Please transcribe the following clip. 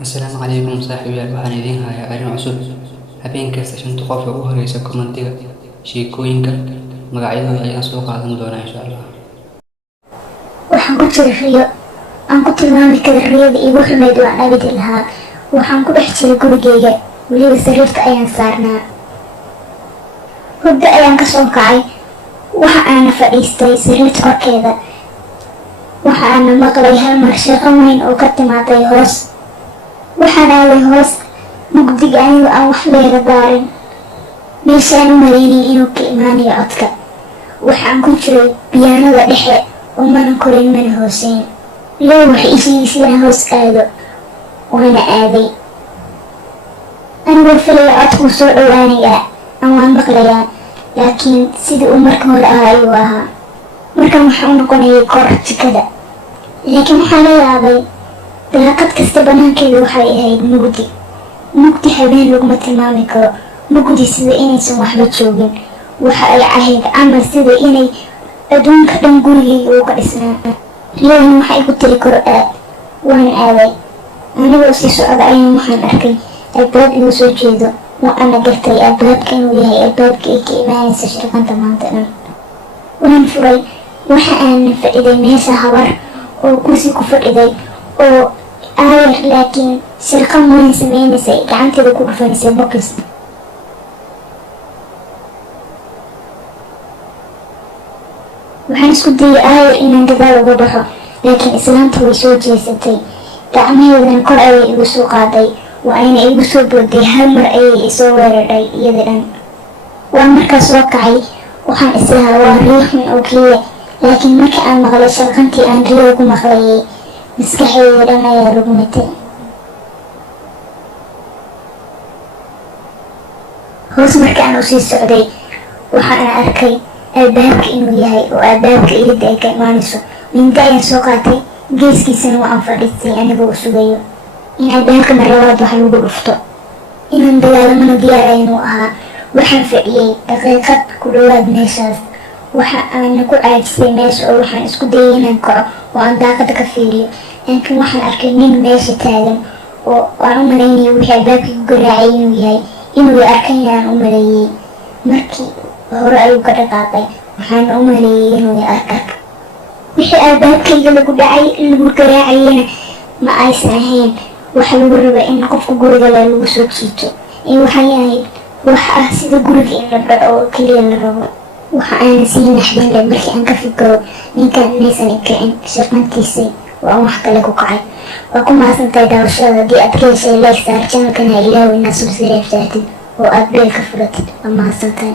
السلام عليكم صاحبي waxaan idin hayaa arrin cusub habeen kasta shanta qof ugu horeysa kommentiga sheekooyinka magacyadooda ayaan soo qaadan doonaa insha Allah waxaan ku jiray riyo aan ku tilmaami kara riyada iigu xumeyd waan abidi lahaa waxaan ku dhex jiray gurigeyga weliba sariirta ayaan saarnaa hurdo ayaan ka soo kacay waxa aana fadhiistay sariirta korkeeda waxa aana maqlay hal mar shaqo weyn oo ka timaaday hoos waxaan aaday hoos mugdiga anigu aan wax leeda daarin meeshaan u malaynay inuu ka imaanayo codka waxaan ku jiray biyaanada dhexe oo mana korin mana hooseyn loo waxay ishigiisa inaan hoos aado waana aaday anigoo filaya codkuu soo dhowaanayaa aan waan maqlayaa laakiin sidii uu marka hore ahaa ayuu ahaa markan waxaa u noqonayay kor jikada laakiin waxaa la yaabay daaqad kasta banaankeeda waxay ahayd mugdi habeen laguma tilmaami karo mugdi sida inaysan waxba joogin waxa ay ahayd camal sida inay adduunka dhan gurigeyga uga dhisnaa riyadana waxa igu tiri karo aad waan aaday anigoo sii socda ayaan waxaan arkay albaab igu soo jeedo oo ana gartay albaabka inuu yahay albaabka ay ka imaanaysa shirqanta maanta dhan waan furay waxa aanan fadhiday meesha habar oo kursi ku fadhiday oo aayar laakiin shirqan weyn sameynaysay gacanteeda ku dhufanisay bokis waxaan isku dayay aayar inaan gadaal uga baxo laakiin islaanta way soo jeesatay gacmaheedana kor ayay igu soo qaaday waa ayna igu soo booday hal mar ayay isoo weeraray iyada dhan waan markaas soo kacay waxaan islahaa waa riixun oo keliya laakiin marka aan maqlay shirqantii aan riyada ku maqlayay maskaxeeda dhan ayaa rugmatay hoos markaan u sii socday waxaana arkay albaabka inuu yahay oo albaabka iridda ay ka imaanayso mindi ayaan soo qaatay geeskiisana waan fadhiistay anigoo sugayo in albaabka mar labaad wax lagu dhufto inaan dagaalamana diyaar aynu ahaa waxaan fadhiyey daqiiqad ku dhowaad meeshaas waxa aana ku caajisay meesha oo waxaan isku dayay inaan kaco oo aan daaqada ka fiiriyo laakiin waxaan arkay nin meesha taagan oo aan u malaynayay wixii albaabkii ku garaacay inuu yahay inuu arkayaan u maleeyey markii hore ayuu ka dhaqaaqay waxaana u maleeyay inuu arkak wixii albaabkayga lagu garaacayana ma aysan ahayn waxa lagu raba in qofka guriga le lagu soo jiito waxay ahayd wax ah sida guriga in la dhaco oo keliya la rabo waxa aana sii naxdin leh markii aan ka fikiro ninkaan inaysan ikicin shirqantiisii waa wax kale ku kacay waa ku mahadsantahay daawashada haddii aad ka heshay like saar channelkana ilaahu inaad subscribe saartid oo aad beel ka furatid waa mahadsantahay